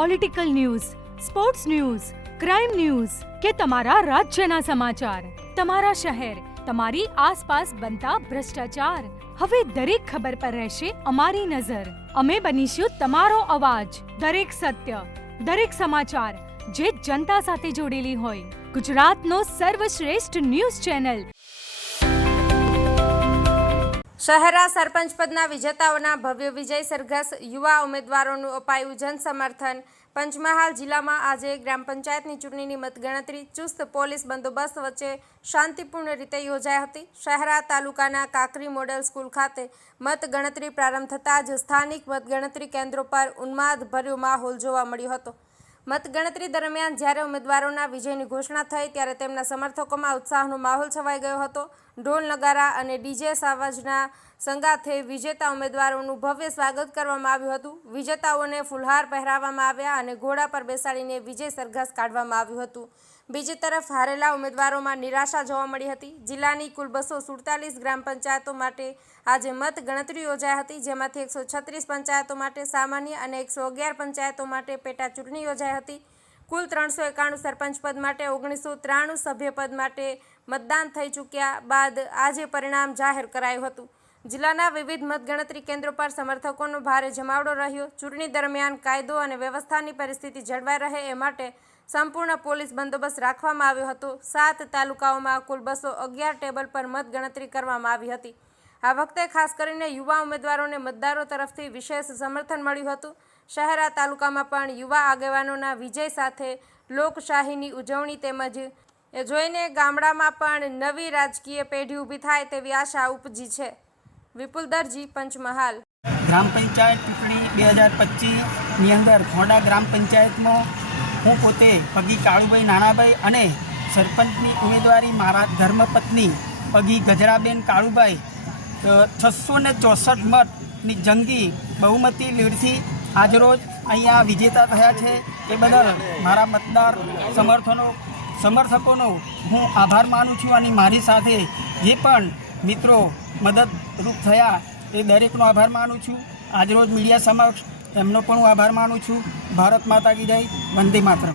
Political news, sports news, crime news કે તમારા રાજ્યના સમાચાર, તમારા શહેર, તમારી આસપાસ બનતા ભ્રષ્ટાચાર, હવે દરેક ખબર પર રહેશે અમારી નજર. અમે બનીશું તમારો અવાજ. દરેક સત્ય, દરેક સમાચાર જે જનતા સાથે જોડેલી હોય. ગુજરાતનો સર્વશ્રેષ્ઠ ન્યૂઝ ચેનલ. શહેરા સરપંચ પદના વિજેતાઓના ભવ્ય વિજય સરઘસ, યુવા ઉમેદવારોનું અપાયું જનસમર્થન. પંચમહાલ જિલ્લામાં આજે ગ્રામ પંચાયતની ચૂંટણીની મતગણતરી ચુસ્ત પોલીસ બંદોબસ્ત વચ્ચે શાંતિપૂર્ણ રીતે યોજાઈ હતી. શહેરા તાલુકાના કાકરી મોડેલ સ્કૂલ ખાતે મતગણતરી પ્રારંભ થતાં જ સ્થાનિક મતગણતરી કેન્દ્રો પર ઉન્માદભર્યો માહોલ જોવા મળ્યો હતો. મતગણતરી દરમિયાન જ્યારે ઉમેદવારોના વિજયની ઘોષણા થઈ ત્યારે તેમના સમર્થકોમાં ઉત્સાહનો માહોલ છવાઈ ગયો હતો. ઢોલ નગારા અને ડીજે સાવજના સંગાથે વિજેતા ઉમેદવારોનું ભવ્ય સ્વાગત કરવામાં આવ્યું હતું. વિજેતાઓને ફુલહાર પહેરાવવામાં આવ્યા અને ઘોડા પર બેસાડીને વિજય સરઘસ કાઢવામાં આવ્યું હતું. બીજી તરફ હારેલા ઉમેદવારોમાં નિરાશા જોવા મળી હતી. જિલ્લાની કુલ 247 ગ્રામ પંચાયતો માટે આજે મત ગણતરી યોજાઈ હતી, જેમાંથી 136 પંચાયતો માટે સામાન્ય અને 111 પંચાયતો માટે પેટા ચૂંટણી યોજાઈ હતી. કુલ 391 સરપંચ પદ માટે 1993 સભ્ય પદ માટે મતદાન થઈ ચૂક્યા બાદ આજે પરિણામ જાહેર કરાયું હતું. જિલ્લાના વિવિધ મતગણતરી કેન્દ્રો પર સમર્થકોનો ભારે જમાવડો રહ્યો. ચૂંટણી દરમિયાન કાયદો અને વ્યવસ્થાની પરિસ્થિતિ જળવાઈ રહે એ માટે સંપૂર્ણ પોલીસ બંદોબસ્ત રાખવામાં આવ્યો હતો. 7 તાલુકાઓમાં કુલ 211 ટેબલ પર મતગણતરી કરવામાં આવી હતી. આ વખતે ખાસ કરીને યુવા ઉમેદવારોને મતદારો તરફથી વિશેષ સમર્થન મળ્યું હતું. શહેરા તાલુકામાં પણ યુવા આગેવાનોના વિજય સાથે લોકશાહીની ઉજવણી તેમજ એ જોઈને ગામડામાં પણ નવી રાજકીય પેઢી ઊભી થાય તેવી આશા ઉપજી છે. વિપુલ દરજી, પંચમહાલ. ગ્રામ પંચાયત ચૂંટણી 2025ની અંદર ખોડા ગ્રામ પંચાયતમાં હું પોતે પગી કાળુભાઈ નાનાભાઈ અને સરપંચની ઉમેદવારી મારા ધર્મપત્ની પગી ગજરાબેન કાળુભાઈ 664 મતની જંગી બહુમતી લીડથી આજરોજ અહીંયા વિજેતા થયા છે. એ બદલ મારા મતદાર સમર્થકોનો હું આભાર માનું છું અને મારી સાથે જે પણ મિત્રો મદદરૂપ થયા એ દરેકનો આભાર માનું છું. આજરોજ મીડિયા સમક્ષ એમનો પણ હું આભાર માનું છું. ભારત માતા કી જય, વંદે માતરમ.